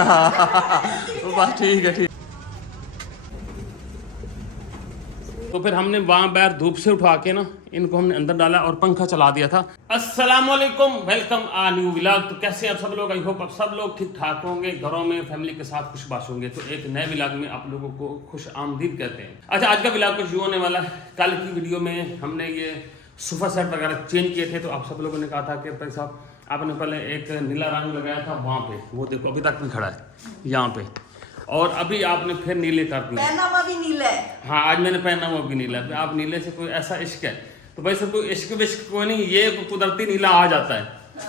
बस ठीक है, ठीक। तो फिर हमने वहाँ बाहर धूप से उठा के ना इनको हमने अंदर डाला और पंखा चला दिया था। अस्सलाम वालेकुम, वेलकम आ न्यू व्लॉग। तो कैसे आप सब लोग? आई होप आप सब लोग ठीक ठाक होंगे, घरों में फैमिली के साथ खुशबाश होंगे। तो एक नए व्लॉग में आप लोगों को खुश आमदीद कहते हैं। अच्छा, आज का व्लॉग कुछ यूँ होने वाला है। कल की वीडियो में हमने ये सोफा सेट वगैरह चेंज किए थे, तो आप सब लोगों ने कहा था कि भाई साहब आपने पहले एक नीला रंग लगाया था वहाँ पे, वो देखो अभी तक भी खड़ा है यहाँ पे, और अभी आपने फिर नीले कर दिया। पहनावा भी नीला है। हाँ, आज मैंने पहना हुआ भी नीला है। आप नीले से कोई ऐसा इश्क है तो भाई सब कोई इश्क विश्क कोई नहीं, ये कुदरती नीला आ जाता है।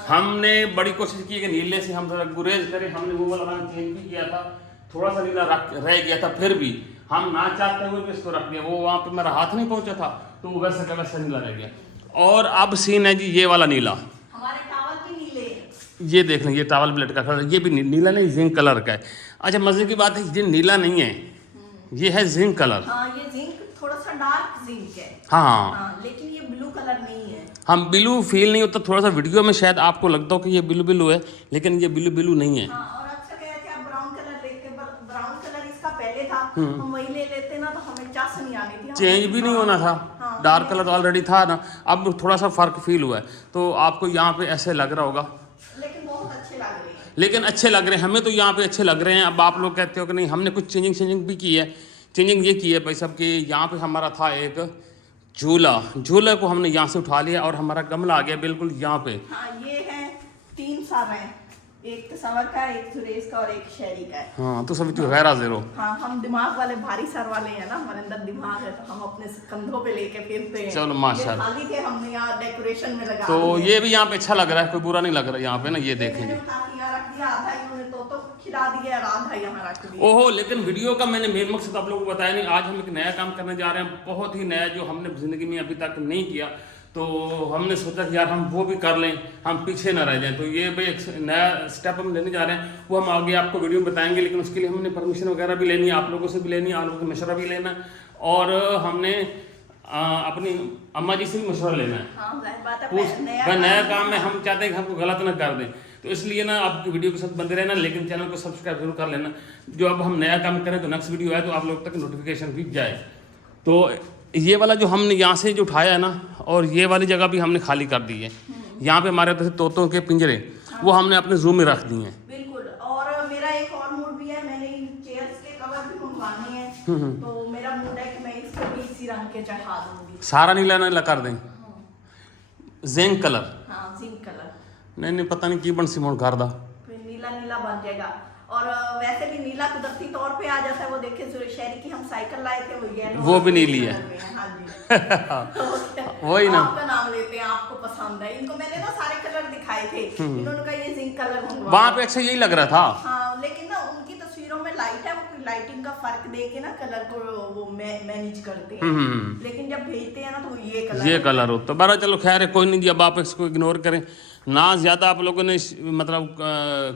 हमने बड़ी कोशिश की कि नीले से हम थोड़ा गुरेज करें। हमने वो वाला रंग चेंज भी किया था, थोड़ा सा नीला रह गया था, फिर भी हम ना चाहते हुए भी इसको रख दिया। वो वहाँ पे मेरा हाथ नहीं पहुंचा था तो वो वैसा का वैसा नीला रह गया। और अब सीन है जी ये वाला नीला, हमारे टावल भी नीले हैं। ये देख लें, ये टावल ब्लेड का कलर, ये भी नीला नहीं जिंक कलर का है। अच्छा, मजे की बात है ये नीला नहीं है, ये है जिंक कलर। हाँ, ये जिंक थोड़ा सा डार्क जिंक है। हाँ, लेकिन ये ब्लू कलर नहीं है। हम ब्लू फील नहीं होता, थोड़ा सा वीडियो में शायद आपको लगता हो कि ये ब्लू ब्लू है, लेकिन ये ब्लू ब्लू नहीं है। हाँ, और अक्सर कहते हैं आप ब्राउन कलर लेते, ब्राउन कलर इसका पहले था, हम वही ले लेते ना तो हमें चास नहीं आनी थी, चेंज भी नहीं होना था। डार्क कलर तो ऑलरेडी था ना, अब थोड़ा सा फर्क फील हुआ है। तो आपको यहाँ पे ऐसे लग रहा होगा, लेकिन बहुत अच्छे लग रहे हैं। लेकिन अच्छे लग रहे हैं, हमें तो यहाँ पे अच्छे लग रहे हैं। अब आप लोग कहते हो कि नहीं, हमने कुछ चेंजिंग भी की है। चेंजिंग ये की है भाई साहब कि यहाँ पे हमारा था एक झूला को हमने यहाँ से उठा लिया और हमारा गमला आ गया बिल्कुल यहाँ पे। हाँ, ये है 3 सर हैं, एक तसवर का, एक सुरेश का और एक शहरी का है। हाँ, तो सभी तो गैर ज़ीरो। हाँ, हम दिमाग वाले, भारी सर वाले हैं ना, हमारे अंदर दिमाग है तो हम अपने कंधों पे लेके फिरते हैं। चलो माशाल्लाह। खाली थे, हमने यहाँ डेकोरेशन में लगा तो दिए। ये भी यहाँ पे अच्छा लग रहा है, कोई बुरा नहीं लग रहा है यहाँ पे ना। ये देखें जी, यहाँ रख दिया, आधा इन्होंने तो खिला दिया, आधा यहाँ रख दिया। ओहो, लेकिन वीडियो का मैंने मेन मकसद आप लोगों को बताया नहीं। आज हम एक नया काम करने जा रहे हैं, बहुत ही नया, जो हमने जिंदगी में अभी तक नहीं किया। तो हमने सोचा कि यार हम वो भी कर लें, हम पीछे ना रह जाएं। तो ये भाई एक नया स्टेप हम लेने जा रहे हैं, वो हम आगे आपको वीडियो में बताएंगे। लेकिन उसके लिए हमने परमिशन वगैरह भी लेनी है, आप लोगों से भी लेनी है, आप लोगों का मशवरा भी लेना है, और हमने अपनी अम्मा जी से भी मशवरा लेना है। हाँ, नया काम में हम चाहते हैं कि हमको गलत ना कर दें। तो इसलिए ना आपकी वीडियो के साथ बंदे रहना, लेकिन चैनल को सब्सक्राइब जरूर कर लेना। जो अब हम नया काम करें तो नेक्स्ट वीडियो आए तो आप लोग तक नोटिफिकेशन भी जाए। तो ये वाला जो हमने यहाँ से जो उठाया है ना, और ये वाली जगह भी हमने खाली कर दी है। यहाँ पे हमारे होते थे तोतों के पिंजरे, वो हमने अपने रूम में रख दिए हैं। बिल्कुल। और मेरा एक और मूड भी है, मैंने इन चेयर्स के कवर भी मंगवाने हैं, तो मेरा मूड है कि मैं इसको भी इसी रंग के चढ़ा दूंगी। सारा नीला नीला कर दें, जिंक कलर। हाँ, जिंक कलर। नहीं, पता नहीं की बन सी मोड़ कर दा, फिर नीला नीला बन जाएगा। और वैसे भी नीला कुदरती तौर पे आ जाता है। वो देखिए शहरी की हम साइकिल लाए थे, वो भी नीली है। हाँ जी। वही ना, आपका नाम लेते हैं, आपको पसंद है। इनको मैंने ना सारे कलर दिखाए थे, इन्होंने कहा ये जिंक कलर मंगवा। वहाँ पे अच्छा यही लग रहा था। हाँ, लेकिन ना उनकी तस्वीरों में लाइट है, वो लाइटिंग का फर्क दे के ना कलर को वो मैनेज करते हैं। लेकिन जब भेजते हैं ना तो ये कलर हो तो बड़ा। चलो खैर है, कोई नहीं जी, अब आप इसको इग्नोर करें ना। ज़्यादा आप लोगों ने मतलब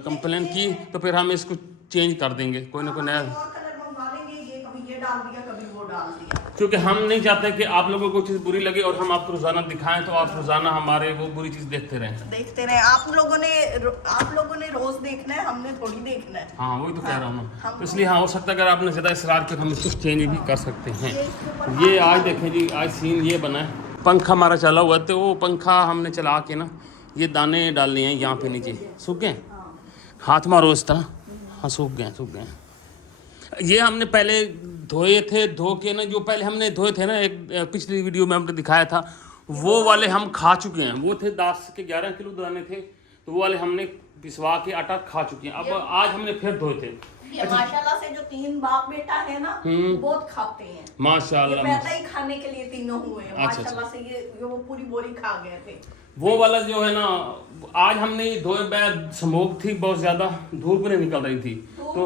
कंप्लेन की तो फिर हम इसको चेंज कर देंगे, कोई ना कोई नया कलर मंगवा लेंगे। ये कभी ये डाल दिया, कभी वो डाल दिया, क्योंकि हम नहीं चाहते कि आप लोगों को चीज़ बुरी लगे और हम आपको रोजाना दिखाएं तो आप रोजाना हमारे वो बुरी चीज़ देखते रहें। आप लोगों ने रोज देखना है, हमने थोड़ी देखना है। हाँ, वही तो कह रहा हूँ ना। तो इसलिए हाँ, हो सकता है अगर आपने ज़्यादा इसरार किया हम इसको चेंज भी कर सकते हैं। ये आज देखें जी, आज सीन ये बना है, पंखा हमारा चला हुआ है, तो वो पंखा हमने चला के ना ये दाने डालने हैं यहाँ पे नीचे। सूख गए, हाथ मारो इस तरह। हाँ, सूख गए। ये हमने पहले धोए थे, धो के ना, जो पहले हमने धोए थे ना, एक पिछली वीडियो में हमने दिखाया था, वो वाले हम खा चुके हैं। वो थे 10 के 11 किलो दाने थे, तो वो वाले हमने पिसवा के आटा खा चुके हैं। अब आज हमने फिर धोए थे। माशाल्लाह से जो 3 बाप बेटा है ना, बहुत खाते हैं माशाल्लाह। पैदा ही खाने के लिए तीनों हुए हैं। माशाल्लाह से ये वो पूरी बोरी खा गए थे। वो वाला जो है ना, आज हमने धोए बैर, स्मोक थी बहुत ज्यादा, धूप नहीं निकल रही थी, तो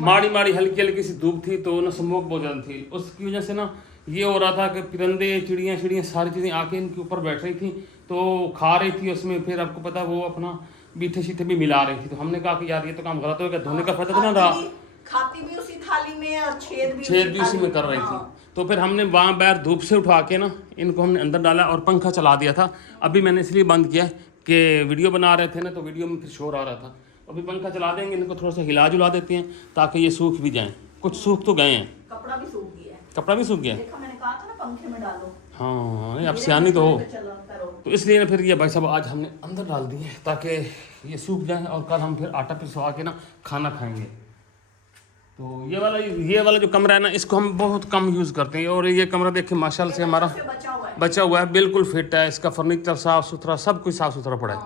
माड़ी हल्की सी धूप थी, तो ना स्मोक बहुत ज्यादा थी। उसकी वजह से ना ये हो रहा था कि परिंदे चिड़ियाँ सारी चीजें आके इनके ऊपर बैठ रही थी, तो खा रही थी उसमें। फिर आपको पता वो अपना बीठे शीठे भी मिला रही थी। तो हमने कहा कि यार ये तो काम गलत हो गया, धोने का फायदा तो ना रहा। खाती भी उसी थाली में और छेद भी उसी में कर रही थी। तो फिर हमने वहाँ बाहर धूप से उठा के ना इनको हमने अंदर डाला और पंखा चला दिया था। अभी मैंने इसलिए बंद किया कि वीडियो बना रहे थे ना, तो वीडियो में फिर शोर आ रहा था, अभी पंखा चला देंगे, इनको थोड़ा सा हिला जुला देते हैं ताकि ये सूख भी जाएं। कुछ सूख तो गए हैं। कपड़ा भी सूख गया है। कपड़ा भी सूख गया है। देखा, मैंने कहा था ना पंखे में डालो। हाँ नहीं, अब सियानी तो हो, चलो करो। तो इसलिए ना फिर ये भाई साहब आज हमने अंदर डाल दिए ताकि ये सूख जाए और कल हम फिर आटा पिसवा के ना खाना खाएंगे। तो ये वाला जो कमरा है ना, इसको हम बहुत कम यूज़ करते हैं। और ये कमरा देखिए माशाल्लाह से हमारा बचा हुआ है, बिल्कुल फिट है। इसका फर्नीचर साफ़ सुथरा, सब कुछ साफ़ सुथरा पड़ा है।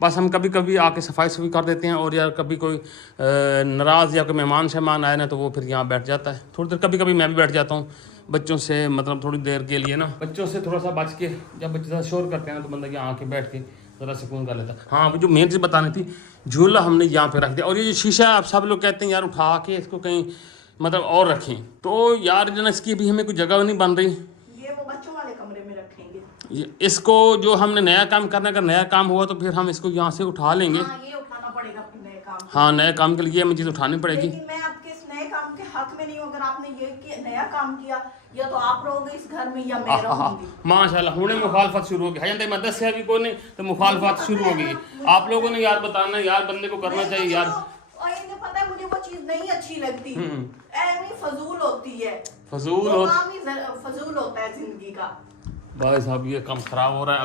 बस हम कभी कभी आके सफाई कर देते हैं। और यार कभी कोई नाराज़ या कोई मेहमान आए ना, तो वो फिर यहाँ बैठ जाता है थोड़ी देर। कभी कभी मैं भी बैठ जाता हूँ बच्चों से, मतलब थोड़ी देर के लिए ना, बच्चों से थोड़ा सा बच के। जब बच्चे ज़्यादा शोर करते हैं ना, तो बंदा यहाँ आके बैठ के ज़रा सुकून कर लेता। हाँ, वो जो मेन चीज़ बतानी थी, झूला हमने यहाँ पे रख दिया। और ये जो शीशा है, आप सब लोग कहते हैं यार उठा के इसको कहीं मतलब और रखें, तो यार जो ना इसकी भी हमें कोई जगह नहीं बन रही। ये वो बच्चों वाले कमरे में रखेंगे। इसको जो हमने नया काम करना, अगर नया काम हुआ तो फिर हम इसको यहाँ से उठा लेंगे। हाँ, ये उठाना पड़ेगा फिर नए काम। हाँ, नए काम के लिए हमें चीज़ उठानी पड़ेगी। लेकिन मैं आपके इस नए काम के हक में नहीं हूँ। अगर आपने ये नया काम किया, या तो आप रहोगे इस घर में या मैं रहूंगी। माशाल्लाह, हुणे मुखालफत शुरू हो गई है। मैं 10 से अभी कोई नहीं तो मुखालफत शुरू हो गई। आप लोगों ने यार बताना यार, बंदे को करना चाहिए यार। और इन्हें पता है मुझे वो चीज नहीं अच्छी लगती, ऐसी फजूल होती है। फजूल होता है जिंदगी का। भाई साहब ये काम ख़राब हो रहा है।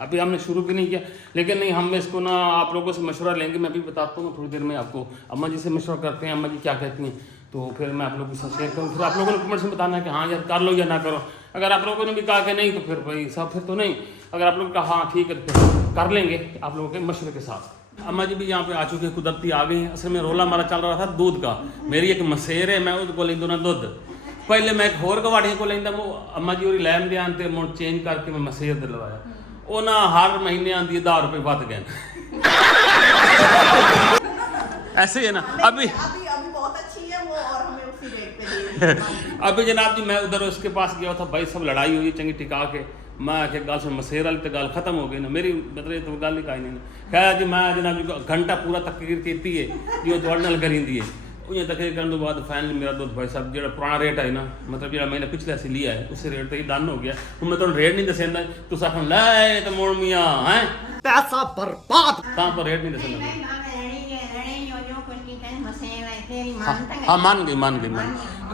अभी हमने शुरू भी नहीं किया, लेकिन नहीं, हम इसको ना आप लोगों से मशवरा लेंगे। मैं भी बताता हूँ थोड़ी देर में आपको। अम्मा जी से मशवरा करते हैं, अम्मा जी क्या कहती हैं, तो फिर मैं आप लोगों के साथ शेयर करूँ। फिर आप लोगों ने कमेंट्स में बताना है कि हाँ यार कर लो या ना करो। अगर आप लोगों ने भी कहा कि नहीं, तो फिर भाई साहब फिर तो नहीं। अगर आप लोगों ने कहा हाँ ठीक है, तो कर लेंगे आप लोगों के मशवरे के साथ। अम्मा जी भी यहाँ पे आ चुके हैं, कुदरती आ गई हैं। असल में रोला हमारा चल रहा था दूध का। मेरी एक मसेर है, मैं उसको लेंदो ना दूध। पहले मैं एक होर गवाड़ियों को लेंदा, वो अम्मा जी और लैम दे आते मुड़ चेंज करके मैं मसेर दिलवाया। वो ना हर महीने आती है 10 रुपये बद गए। ऐसे है ना। अभी बहुत अच्छी है वो, और हमें उसी रेट पे दे। अभी जनाब जी मैं उधर उसके पास गया था, भाई सब लड़ाई हुई चंगी टिका के। मैं आके गल से मसेर वाली तो गल खत्म हो गई ना मेरी, मतलब तो गल ही कही नहीं। खैर जी मैं जनाब जी घंटा पूरा तकरीर की है जो थोड़े नाल करींदी है। उन्हें तकरीर करने के बाद फाइनली मेरा दूध भाई साहब जो पुराना रेट है ना, मतलब जो मैंने पिछले से लिया है उस रेट तक डन हो गया। हूँ मैं तुम रेट नहीं दसेंदा, तुस आखो लै तो मोड़ मियाँ है पैसा बर्बाद, तो रेट नहीं दसेंदा। हाँ मान गई।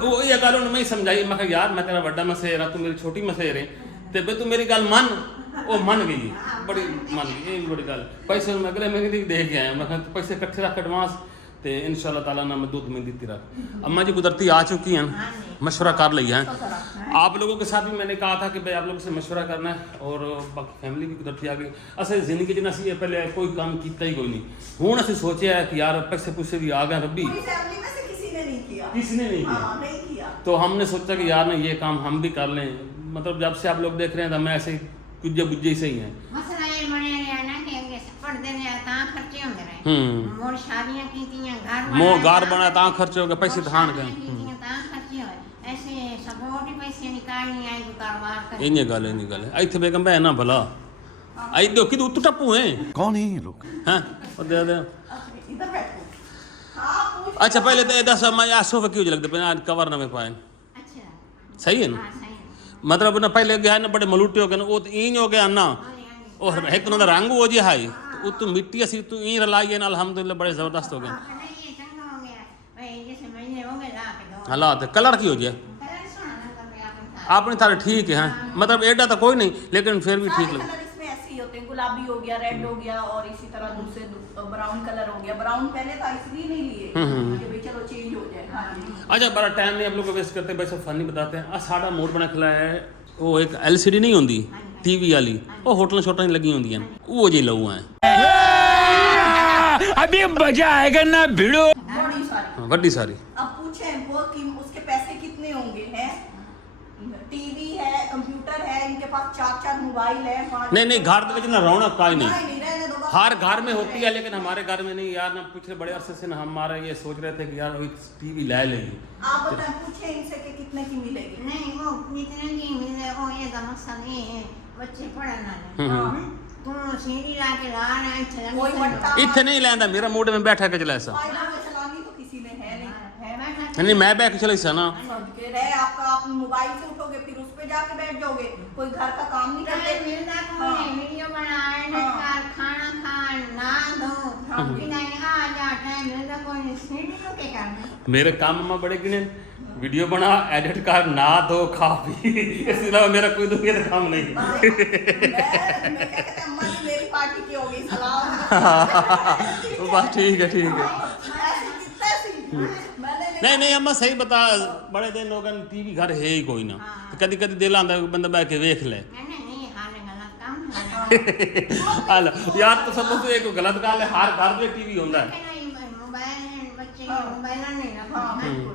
वो ये गल उन्हें मैं समझाई, मैं यार मैं तेरा बड़ा मसेर है, तू मेरी छोटी मसेर है, तो भाई तू मेरी गल मान। वो मान गई, बड़ी मान गई। ये बड़ी गल। पैसे मैं अगले महीने दे के आया, मैं पैसे इकट्ठे रख एडवांस, तो इंशाल्लाह ताला ना मैं दूध में देती रहा। अम्मा जी कुदरती आ चुकी हैं, मशवरा कर लिया है। आप लोगों के साथ भी मैंने कहा था कि भाई आप लोगों से मशवरा करना है, और बाकी फैमिली भी कुदरती आ गई। असल जिंदगी च असी पहले कोई काम किया ही कोई नहीं, हूँ असी सोचा है कि यार पैसे पुसे भी आ गए रब्बी, किसी ने नहीं किया। तो हमने सोचा कि यार ना ये काम हम भी कर लें। मतलब जब से आप लोग देख रहे हैं तो मैं ऐसे कुछ बुज्जे से ही हैं। घर बना ता खर्च हो गए, पैसे धान गए। इन्हें गल है इतने बेगम बहन ना भला आई दो कि तू टप्पू है। कौन है ये लोग? हाँ दे अच्छा पहले तो 10 मैं सोफे क्यों लगते पे कवर ना में पाए। सही है ना, मतलब ना पहले गया ना बड़े मलूटे हो गए ना, वो तो इंज हो गया ना, और एक तो रंग वो जी हाई तो तू मिट्टी असी तू ई रलाई है ना, अल्हम्दुलिल्लाह बड़े जबरदस्त हो गए हालात। कलर की हो गया आपने थारे ठीक है, मतलब एडा तो कोई नहीं, लेकिन फिर भी ठीक लगे। गुलाबी हो गया, रेड हो गया, और इसी तरह दूसरे ब्राउन कलर हो गया। ब्राउन पहले था इसलिए नहीं लिए कि भाई चलो चेंज हो जाए। अच्छा बड़ा टाइम नहीं आप लोग को वेस्ट करते, भाई सब फनी बताते हैं। साड़ा मोड बना खिलाया है, वो एक LCD नहीं होती टीवी वाली, वो होटल शोटल लगी होंगी हैं, वो जी लऊ हैं। अभी मजा आएगा ना भिड़ो बड़ी सारी। अब पूछे वो कि उसके पैसे कितने होंगे हैं। टीवी है, कंप्यूटर है, इनके पास 4 मोबाइल है। नहीं घर में ना रौनक का ही नहीं, हर घर में होती है, लेकिन हमारे घर में नहीं यार। ना पिछले बड़े अरसे से ना हमारा ये सोच रहे थे कि यार टीवी ले लेंगे। आप बताएं, पूछे इनसे कि कितने की मिलेगी। नहीं वो इतने की मिले, वो ये मकसद ये है बच्चे पढ़ना तू सीढ़ी ला के ला रहा है, कोई वट्टा इतने नहीं लेंदा, मेरा मूड में बैठा के चला ऐसा चलानी तो किसी ने है नहीं, मैं बैठ के चला ऐसा ना आपका। आप मोबाइल से उठोगे फिर उस पे जाके बैठ जाओगे, कोई घर का काम नहीं करते। वीडियो बनाए खाना खा ना दो, आ जा मेरा कोई सीढ़ी लो के करना मेरे काम अम्मा बड़े गिने, वीडियो बना, एडिट कर, नहा धो, खा पी, इसके अलावा मेरा कोई दूसरा काम नहीं। मैं क्या कहते हैं, अम्मा जी मेरी पार्टी की होगी सलाम। बस ठीक है ठीक है। मैंने नहीं अम्मा सही बता, बड़े दिन लोगन टीवी घर है ही कोई ना, तो कदी कदी दिल आंदा बंदा बैठ के देख ले। नहीं हाल गलत काम हाल यार तो सब तो एक गलत गल है, हर घर में टीवी होता है। मोबाइल बच्चे मोबाइल नहीं रखा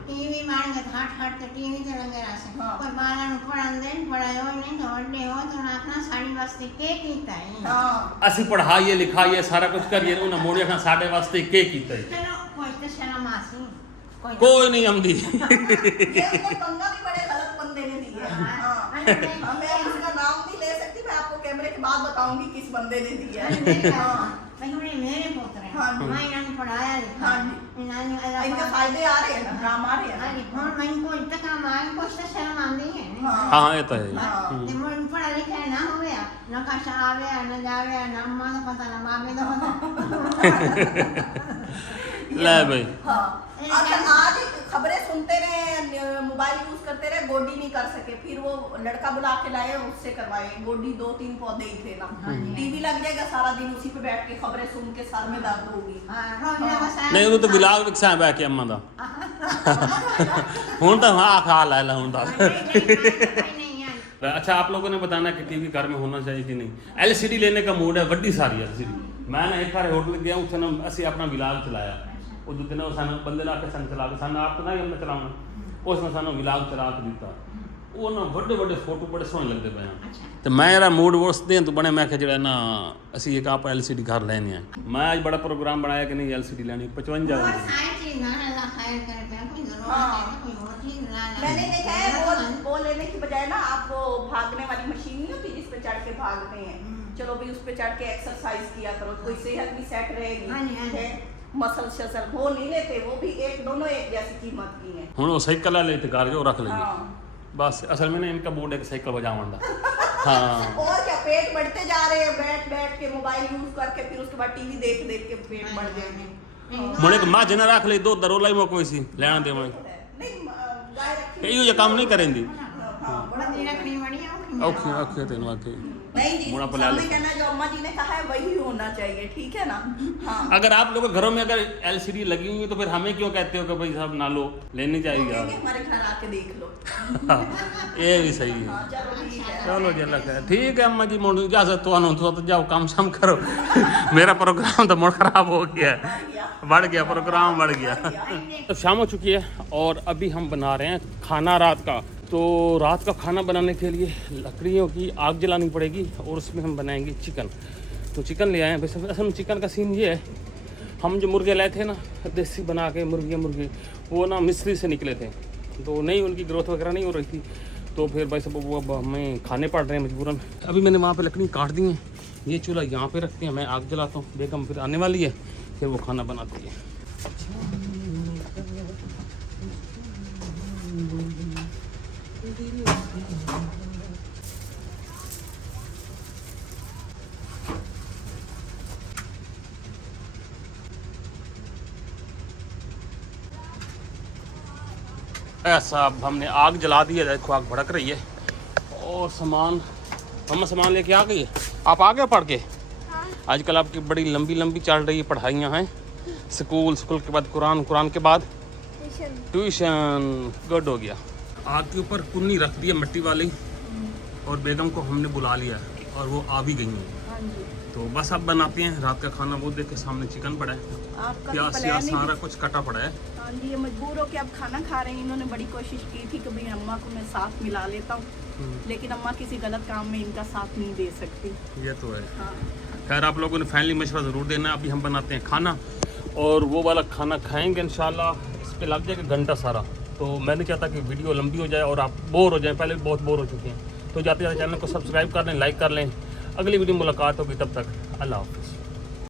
टीवी मार के हट तो टीवी ते लगे रहसे पर बालन पढ़न देन पढ़ायो नहीं तो वड्डे हो तो अपना साड़ी वास्ते के कीता है हाँ असि पढ़ाइए लिखाइए सारा कुछ करिए, उन्हें मोड़िया खां साढ़े वास्ते के कीता है। चलो कोई तो शर्म आसी कोई नहीं आमदी। ये पंगा भी बड़े गलत बंदे ने दी है। हाँ मैं उसका नाम नहीं ले सकती, मैं आपको कैमरे के बाद बताऊंगी किस बंदे ने दी है। मेरे पुत्र हैं हाँ मैं इन्होंने पढ़ाया लिखा हाँ इनके फायदे आ रहे हैं ना, काम आ रहे हैं ना। फोन मैं इनको इतना काम आया कुछ तो शर्म आती है हाँ ये तो है। ते मोर पढ़ा लिखा ना होया ना कशा आवे ना जावे ना अम्मा का पता ना मामे का पता ले भाई हाँ अच्छा आज खबरें सुनते रहे, मोबाइल यूज करते रहे, गोडी नहीं कर सके, फिर वो लड़का बुला के लाए, उससे करवाए गोडी, 2-3 पौधे ही थे ना। टीवी लग जाएगा सारा दिन उसी पे बैठ के खबरें सुन के सर में दर्द होगी। नहीं वो तो बिलाग विकसा बैठ के अम्मा दा हुन तो हाँ खा ला हुन दा। अच्छा आप लोगों ने बताना कि टीवी घर में होना चाहिए कि नहीं। एलसीडी लेने का मूड है, बड़ी सारी एलसीडी। मैं ना एक बार होटल गया, उसने असि अपना बिलाग चलाया, वो दो दिन सन बंदे ला के सन चला के सन आपको ना हमने चलाना, उसने सानू बिलाग चला के दिता, वो ना बड़े बड़े फोटो बड़े सोहने लगते पे हैं। तो मेरा मूड उस दिन तो बने, मैं जो है ना असी एक आप एलसीडी घर लेने हैं। मैं आज बड़ा प्रोग्राम बनाया कि नहीं एलसीडी लेनी 55 मैंने देखा है वो लेने की बजाय ना आप वो भागने वाली मशीन नहीं होती जिस पे चढ़ के भागते हैं, चलो भी उस पे चढ़ के एक्सरसाइज किया करो, कोई सेहत भी सेट रहेगी। मसल शसल वो नहीं लेते, वो भी दोनों एक जैसी कीमत की है। हुन वो साइकिल लेते घर जो रख लेंगे। हाँ। बस असल में ना इनका मूड है कि साइकिल बजावन दा। हाँ और क्या पेट बढ़ते जा रहे हैं, बैठ के मोबाइल यूज करके, फिर उसके बाद टीवी देख के पेट बढ़ जाएंगे। मुझे को मां जना रख ले, दो दरोला ही मोको सी लेना दे मैं नहीं गाय रखी ये काम नहीं करेंदी। हाँ बड़ा ओके ओके तेन वाके नहीं जी, मुड़ा पला सामने ले। कहना जो अम्मा जी ने कहा है वही होना चाहिए, ठीक है ना। हाँ अगर आप लोगों के घरों में अगर एलसीडी लगी हुई है तो फिर हमें क्यों कहते हो कि भाई साहब ना लो, लेनी वो चाहिए कहेंगे यार। हमारे घर आके देख लो। ये भी सही है। हाँ चलो ठीक है। चलो जी अल्लाह खैर। ठीक है अम्मा जी मोड़ इजाजत तो जाओ काम शाम करो। मेरा प्रोग्राम तो मोड़ खराब हो गया है, बढ़ गया प्रोग्राम बढ़ गया। तो शाम हो चुकी है और अभी हम बना रहे हैं खाना रात का। तो रात का खाना बनाने के लिए लकड़ियों की आग जलानी पड़ेगी और उसमें हम बनाएंगे चिकन। तो चिकन ले आए हैं। वैसे असल में चिकन का सीन ये है, हम जो मुर्गे लाए थे ना देसी बना के मुर्गे वो ना मिस्री से निकले थे, तो नहीं उनकी ग्रोथ वगैरह नहीं हो रही थी, तो फिर भाई सब वो अब हमें खाने पड़ रहे हैं मजबूरन। अभी मैंने वहाँ पे लकड़ी काट दी है, ये चूल्हा यहाँ पे रखते हैं, मैं आग जलाता हूँ, बेगम फिर आने वाली है, फिर वो खाना बनाती है। ऐसा अब हमने आग जला दी है, देखो आग भड़क रही है और हम सामान लेके आ गई है। आप आ गए पढ़ के? आजकल आपकी बड़ी लंबी चल रही पढ़ाइयाँ हैं, स्कूल के बाद कुरान के बाद ट्यूशन। गुड हो गया। आग के ऊपर कुन्नी रख दी है मिट्टी वाली और बेगम को हमने बुला लिया है और वो आ भी गई हैं। तो बस अब बनाते हैं रात का खाना। वो देख के सामने चिकन पड़ा है, प्याज सारा कुछ कटा पड़ा है। हाँ जी, ये मजबूर हो के अब खाना खा रहे हैं। इन्होंने बड़ी कोशिश की थी कि भाई अम्मा को मैं साथ मिला लेता हूँ, लेकिन अम्मा किसी गलत काम में इनका साथ नहीं दे सकती। ये तो है। हाँ। खैर आप लोगों ने फाइनली मशवरा ज़रूर देना। अभी हम बनाते हैं खाना और वो वाला खाना खाएंगे इंशाल्लाह। इस पर लग जाएगा घंटा सारा। तो मैंने चाहता कि वीडियो लंबी हो जाए और आप बोर हो जाए, पहले भी बहुत बोर हो चुके हैं। तो जाते जाते चैनल को सब्सक्राइब कर लें, लाइक कर लें। अगली वीडियो मुलाकात होगी, तब तक अल्लाह हाफ़िज़।